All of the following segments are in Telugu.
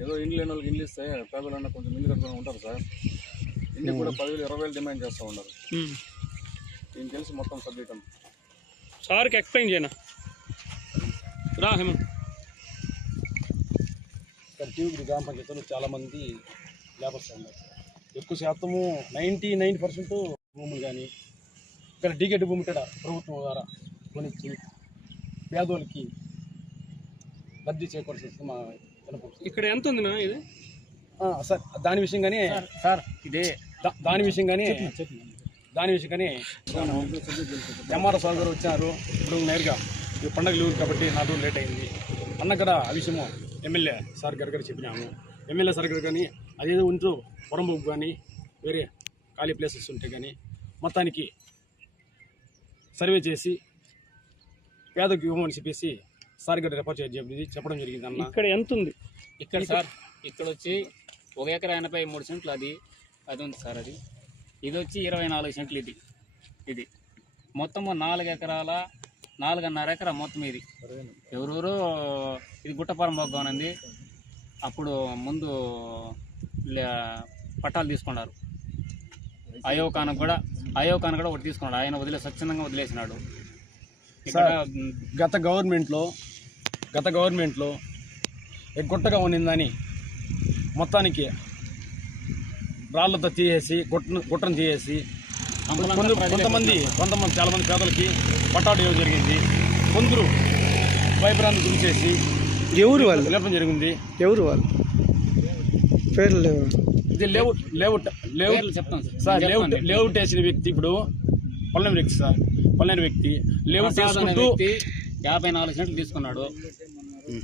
ఏదో ఇండ్లు లేని వాళ్ళకి ఇండ్లు ఇస్తే పేదలన్నా కొంచెం ఇల్లు కట్టుకొని ఉంటారు సార్. ఇంటికి కూడా 10,000 20,000 డిమాండ్ చేస్తూ ఉన్నారు. దీనికి తెలిసి మొత్తం సబ్జెక్ట్ అంతా సార్కి ఎక్స్ప్లెయిన్ చేయనా రా హేమంత్. టీవీ గ్రామ పంచాయతీలో చాలామంది లేబర్స్ ఉన్నారు. ఎక్కువ శాతము 99% భూములు కానీ ఇక్కడ డీగెట్ భూమి ఇక్కడ ప్రభుత్వం ద్వారా కొనిచ్చి పేదోళ్ళకి లబ్ధి చేకూర్చేసి మా ఇక్కడ ఎంత ఉంది నా ఇది సార్ దాని విషయంగానే సార్ ఇదే దాని విషయంగానే ఎంఆర్ఓ సార్ గారు వచ్చారు. ఇప్పుడు నేరుగా ఈ పండుగ లీవ్ కాబట్టి నా రోజు లేట్ అయింది అన్న కూడా ఆ విషయము ఎమ్మెల్యే సార్ గారు చెప్పినాము. ఎమ్మెల్యే సార్ గారు కానీ అదేదో ఉంటూ పొరంబోకు కానీ వేరే ఖాళీ ప్లేసెస్ ఉంటే కానీ మొత్తానికి సర్వే చేసి పేదకు ఇవ్వమని చెప్పేసి సార్ గారు రిపోర్ట్ చెప్పడం జరిగింది అన్న. ఇక్కడ ఎంత ఉంది? ఇక్కడ సార్ ఇక్కడ వచ్చి 1 ఎకరా 83 సెంట్లు అది ఉంది సార్. ఇది వచ్చి 24 సెంట్లు ఇది మొత్తము 4 ఎకరాల 4.5 ఎకరా మొత్తం ఇది. ఎవరెవరో ఇది గుట్టపరంబోకు ఉంది. అప్పుడు ముందు పట్టాలు తీసుకున్నారు. అయోకాను కూడా ఒకటి తీసుకున్నాడు. ఆయన స్వచ్ఛందంగా వదిలేసినాడు. గత గవర్నమెంట్లో గుట్టగా ఉన్నిందని మొత్తానికి రాళ్లతో తీసేసి గుట్టను తీసేసి కొంతమంది చాలామంది పేదలకి పట్టాలు ఇవ్వడం జరిగింది. కొందరు భయభ్రాంతి గురి చేసి ఎవరు వాళ్ళు లేపడం జరిగింది. ఎవరు వాళ్ళు పేర్లు లేవు. ఇది లేఅవుట్ చెప్తాను సార్. లేఅవుట్ వేసిన వ్యక్తి ఇప్పుడు పల్లెని వ్యక్తి లేఅవుట్ వేసుకుంటూ 54 సెంట్లు తీసుకున్నాడు.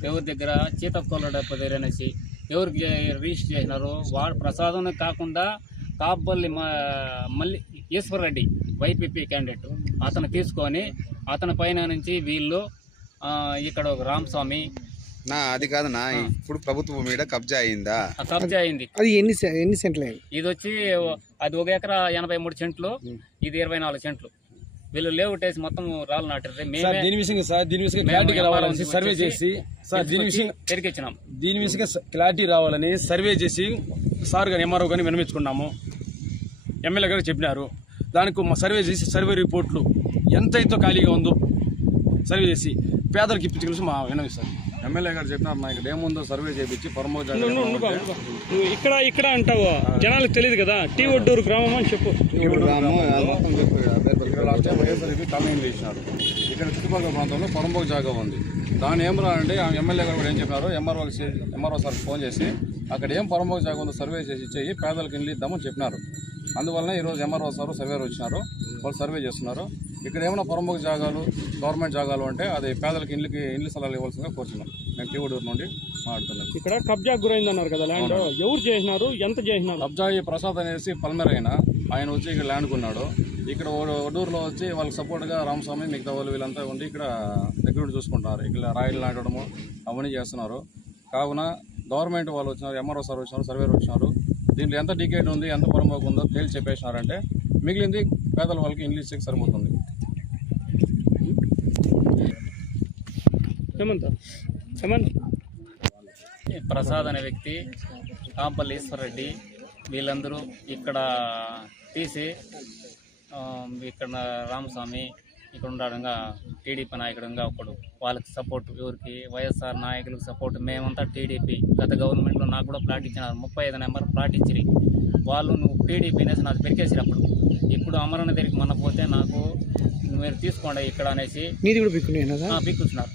ఎవరి దగ్గర చీతకోళ్ళ దగ్గర అనేసి ఎవరికి రిజిస్టర్ చేసినారు. వాడు ప్రసాదం కాకుండా కాపల్లి మళ్ళీ ఈశ్వర్ రెడ్డి వైపీపీ క్యాండిడేట్ అతను తీసుకొని అతని పైన నుంచి వీళ్ళు ఇక్కడ ఒక రామస్వామి అది కాదన్నా. ఇప్పుడు ప్రభుత్వం మీద కబ్జా అయిందా? కబ్జా అయింది. అది ఎన్ని సెంట్లు అయింది? ఇది వచ్చి అది 1 ఎకరా 83 సెంట్లు, ఇది 24 సెంట్లు. వీళ్ళు లేఅవుట్ వేసి మొత్తం రాళ్ళు నాటారు. దీని విషయంగా క్లారిటీ రావాలని సర్వే చేసి తెరికిచ్చినాం. దీని విషయంగా క్లారిటీ రావాలని సర్వే చేసి సార్ గారు ఎంఆర్ఓ కానీ వినమించుకున్నాము. ఎమ్మెల్యే గారు చెప్పినారు. దానికి సర్వే చేసి సర్వే రిపోర్ట్లు ఎంతైతే ఖాళీగా ఉందో సర్వే చేసి పేదలకు ఇప్పించగలిసి మా వినమిస్తారు. ఎమ్మెల్యే గారు చెప్పినారు. నా ఇక్కడ ఏముందో సర్వే చేయించి పొరంబోకు నువ్వు ఇక్కడ అంటావు, జనాలకు తెలియదు కదా. టీ ఒడ్డూరు గ్రామం అని చెప్పు. వైఎస్ఆర్కి కాలనీ ఇచ్చినారు. ఇక్కడ చుట్టుపక్కల ప్రాంతంలో పొరంబోకు జాగా ఉంది. దాని ఏం రాండి ఎమ్మెల్యే గారు కూడా ఏం చెప్పినారు, ఎంఆర్ఓ సార్కి ఫోన్ చేసి అక్కడ ఏం పొరంబోకు జాగా ఉందో సర్వే చేసి ఇచ్చేయి, పేదలకు ఇండ్లు ఇద్దామని చెప్పినారు. అందువలన ఈరోజు ఎంఆర్ఓ సార్ సర్వేరు వచ్చినారు. వాళ్ళు సర్వే చేస్తున్నారు. ఇక్కడ ఏమైనా పొరంబోకు జాగాలు గవర్నమెంట్ జాగాలు అంటే అది పేదలకు ఇండ్లు స్థలాలు ఇవ్వాల్సిందిగా కోరుతున్నాం. మేము టీవూడూరు నుండి మాట్లాడుతున్నాం. ఇక్కడ కబ్జా గురైందన్నారు కదా ల్యాండ్, ఎవరు చేసినారు, ఎంత చేసినారు? కబ్జా ప్రసాద్ అనేసి పల్మర్ ఆయన వచ్చి ఇక్కడ ల్యాండ్ కొన్నాడు. ఇక్కడ ఒడూరులో వచ్చి వాళ్ళకి సపోర్ట్గా రామస్వామి మిగతా వాళ్ళు వీళ్ళంతా ఉండి ఇక్కడ దగ్గర చూసుకుంటున్నారు. ఇక్కడ రాయిలు నాటడము అవన్నీ చేస్తున్నారు. కావున గవర్నమెంట్ వాళ్ళు వచ్చినారు, ఎంఆర్ఓ సార్ వచ్చినారు, సర్వేర్ వచ్చినారు. దీంట్లో ఎంత డికేట్ ఉంది, ఎంత పొరంబోకు ఉందో తేల్చి చెప్పేసినారంటే మిగిలింది పేదల వాళ్ళకి ఇండ్లు ఇచ్చేకి సరిపోతుంది. ప్రసాద్ అనే వ్యక్తి, కాంపల్లి ఈశ్వర్ రెడ్డి వీళ్ళందరూ ఇక్కడ తీసి ఇక్కడ రామస్వామి ఇక్కడ ఉండడంగా టీడీపీ నాయకుడుగా ఒకడు వాళ్ళకి సపోర్ట్, ఎవరికి వైఎస్ఆర్ నాయకులకు సపోర్ట్. మేమంతా టీడీపీ. గత గవర్నమెంట్లో నాకు కూడా ప్లాట్ ఇచ్చినారు, 35 నెంబర్ ప్లాట్ ఇచ్చిరి. వాళ్ళు నువ్వు టీడీపీ అనేసి నాకు పెరికేసినప్పుడు. ఇప్పుడు అమరణ దగ్గరికి మొన్న పోతే నాకు మీరు తీసుకోండి ఇక్కడ అనేసి పిక్కుతున్నారు.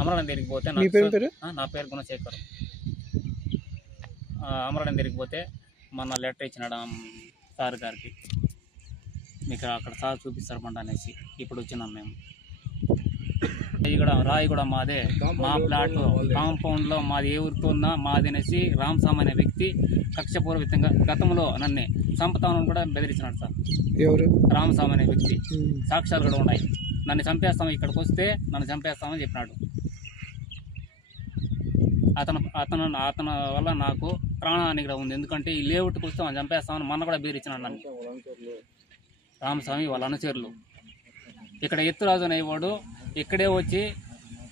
అమరణ దగ్గరికి పోతే నా పేరు గుణశేఖర్. అమరణ దగ్గరికి పోతే మొన్న లెటర్ ఇచ్చినాడు సార్ గారికి, మీకు అక్కడ సార్ చూపిస్తారు బండి అనేసి. ఇప్పుడు వచ్చినాం మేము. ఇక్కడ రాయి కూడా మాదే, మా ప్లాట్ కాంపౌండ్ లో మాది ఏ ఊరితో ఉన్నా మాది అనేసి రామస్వామి అనే వ్యక్తి కక్షపూర్వకంగా గతంలో నన్ను చంపుతామని కూడా బెదిరించినాడు సార్. ఎవరు? రామస్వామి అనే వ్యక్తి, సాక్ష్యాలు కూడా ఉన్నాయి. నన్ను చంపేస్తాము, ఇక్కడికి వస్తే నన్ను చంపేస్తామని చెప్పినాడు. అతను వల్ల నాకు ప్రాణహాని కూడా ఉంది. ఎందుకంటే ఈ లేఅవుట్కి వస్తే మనం చంపేస్తామని మొన్న కూడా బెదిరించినాడు నన్ను రామస్వామి వాళ్ళ అనుచరులు. ఇక్కడ ఎత్తురాజు అనేవాడు ఇక్కడే వచ్చి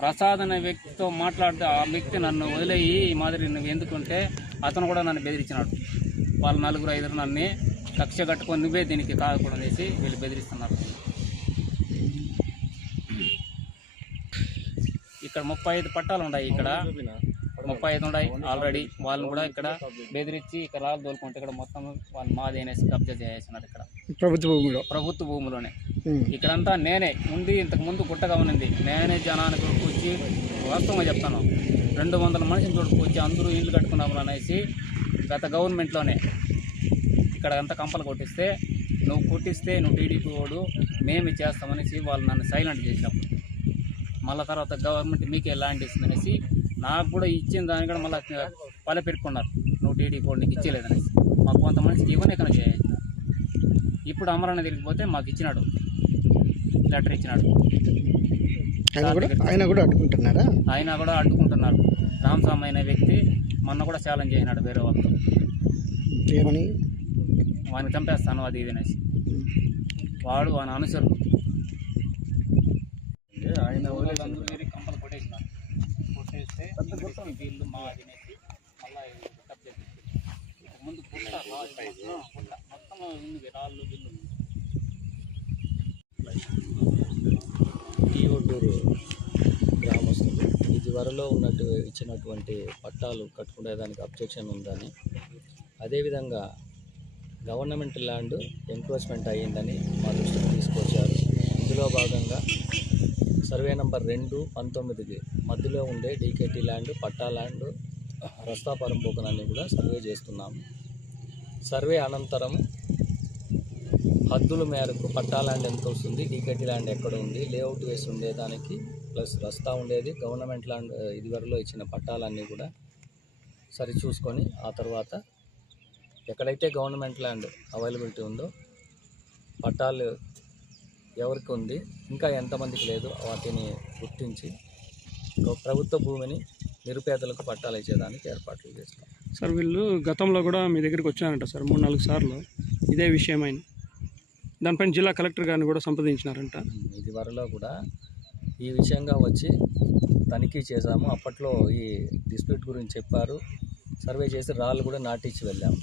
ప్రసాద్ అనే వ్యక్తితో మాట్లాడితే ఆ వ్యక్తి నన్ను వదిలేయి ఈ మాదిరి నువ్వు ఎందుకుంటే అతను కూడా నన్ను బెదిరించినాడు. వాళ్ళు 4-5 నన్ను కక్ష కట్టుకొని నువ్వే దీనికి కాకూడదు అనేసి వీళ్ళు బెదిరిస్తున్నారు. ఇక్కడ 35 పట్టాలు ఉన్నాయి. ఇక్కడ 35 ఉన్నాయి ఆల్రెడీ. వాళ్ళని కూడా ఇక్కడ బెదిరించి ఇక్కడ రాళ్ళు తోలుకుంటే ఇక్కడ మొత్తం వాళ్ళు మాది అనేసి కబ్జా చేస్తున్నారు. ఇక్కడ ప్రభుత్వ భూమిలోనే ఇక్కడంతా నేనే ఉండి ఇంతకు ముందు గుట్టగా ఉన్నది. నేనే జనానికి వచ్చి వాస్తవంగా చెప్తాను, 200 మనిషిని తోడుకొచ్చి అందరూ ఇల్లు కట్టుకున్నాము అనేసి గత గవర్నమెంట్లోనే ఇక్కడ అంతా కంపలు కొట్టిస్తే నువ్వు టీడీపీ వాడు మేమే చేస్తామనేసి వాళ్ళు నన్ను సైలెంట్ చేసినప్పుడు మళ్ళీ తర్వాత గవర్నమెంట్ మీకే ల్యాండ్ ఇస్తుందనేసి నాకు కూడా ఇచ్చిన దాన్ని కూడా మళ్ళీ పల్లె పెట్టుకున్నారు. నువ్వు టీడీపీ వాడు నీకు ఇచ్చేలేదనేసి మాకు కొంతమందికి ఇవ్వనే కనుక చేయాలి. ఇప్పుడు అమరాన్ని తిరిగిపోతే మాకు ఇచ్చినాడు, లెటర్ ఇచ్చినాడు. ఆయన కూడా అడ్డుకుంటున్నారా? ఆయన కూడా అడ్డుకుంటున్నారు. రామస్వామి అనే వ్యక్తి మొన్న కూడా ఛాలెంజ్ చేసినాడు వేరే వాళ్ళతో, ఏమని వాడిని చంపేస్తాను అది ఇది అనేసి. వాడు వాని అనుసరు ఆయన వదిలేసి కంపలు కొట్టేసినాడు. కొట్టేస్తే వీళ్ళు మా తినేసి మళ్ళీ ముందు పుట్ట మొత్తం ఉంది, రాళ్ళు బిల్లు. ఈ ఒడ్డూరు గ్రామస్తులు ఇదివరలో ఇచ్చినటువంటి పట్టాలు కట్టుకునేదానికి అబ్జెక్షన్ ఉందని, అదేవిధంగా గవర్నమెంట్ ల్యాండ్ ఎంక్రోచ్మెంట్ అయ్యిందని మా దృష్టికి తీసుకొచ్చారు. ఇందులో భాగంగా సర్వే నంబర్ 2/19కి మధ్యలో ఉండే డీకేటీ ల్యాండ్, పట్టా ల్యాండ్, రస్తా పరంపోకనాన్ని కూడా సర్వే చేస్తున్నాము. సర్వే అనంతరం హద్దుల మేరకు పట్టా ల్యాండ్ ఎంత వస్తుంది, డీకేటీ ల్యాండ్ ఎక్కడ ఉంది, లేఅవుట్ వేసి ఉండేదానికి ప్లస్ రస్తా ఉండేది, గవర్నమెంట్ ల్యాండ్ ఇదివరలో ఇచ్చిన పట్టాలన్నీ కూడా సరి చూసుకొని ఆ తర్వాత ఎక్కడైతే గవర్నమెంట్ ల్యాండ్ అవైలబిలిటీ ఉందో పట్టాలు ఎవరికి ఉంది, ఇంకా ఎంతమందికి లేదు వాటిని గుర్తించి ప్రభుత్వ భూమిని నిరుపేదలకు పట్టాలు ఇచ్చేదానికి ఏర్పాట్లు చేస్తాం. సార్ వీళ్ళు గతంలో కూడా మీ దగ్గరికి వచ్చారంట సార్ 3-4 సార్లు ఇదే విషయమైన. దానిపైన జిల్లా కలెక్టర్ గారిని కూడా సంప్రదించినారంట. ఇదివరలో కూడా ఈ విషయంగా వచ్చి తనిఖీ చేశాము. అప్పట్లో ఈ డిస్ప్యూట్ గురించి చెప్పారు, సర్వే చేసి రాళ్ళు కూడా నాటించి వెళ్ళాము.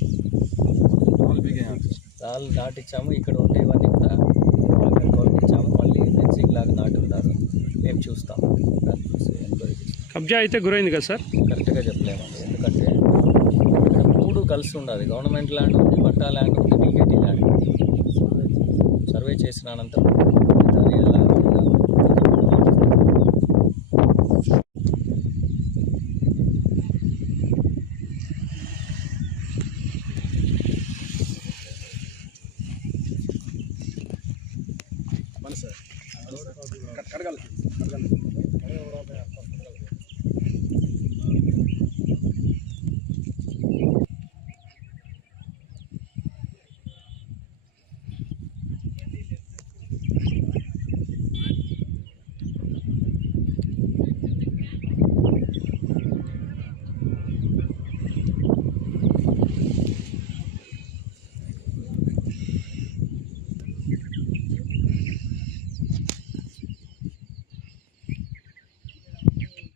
రాళ్ళు నాటించాము, ఇక్కడ ఉండేవన్నీ కూడా అక్కడ తోలించాము. మళ్ళీ ఫెన్సింగ్ లాగా నాటి ఉన్నారు, మేము చూస్తాము. దాన్ని చూసి ఎంక్వైరీ చేస్తాం. కబ్జా అయితే గురైంది కదా సార్? కరెక్ట్గా చెప్పలేమండి, ఎందుకంటే ఇక్కడ 3 కలిసి ఉండాలి. గవర్నమెంట్ ల్యాండ్ ఉంది, పట్టా ల్యాండ్ ఉంది, డీకేటీ ల్యాండ్. సర్వే చేసిన అనంతరం దాన్ని ఎలా కడగాలి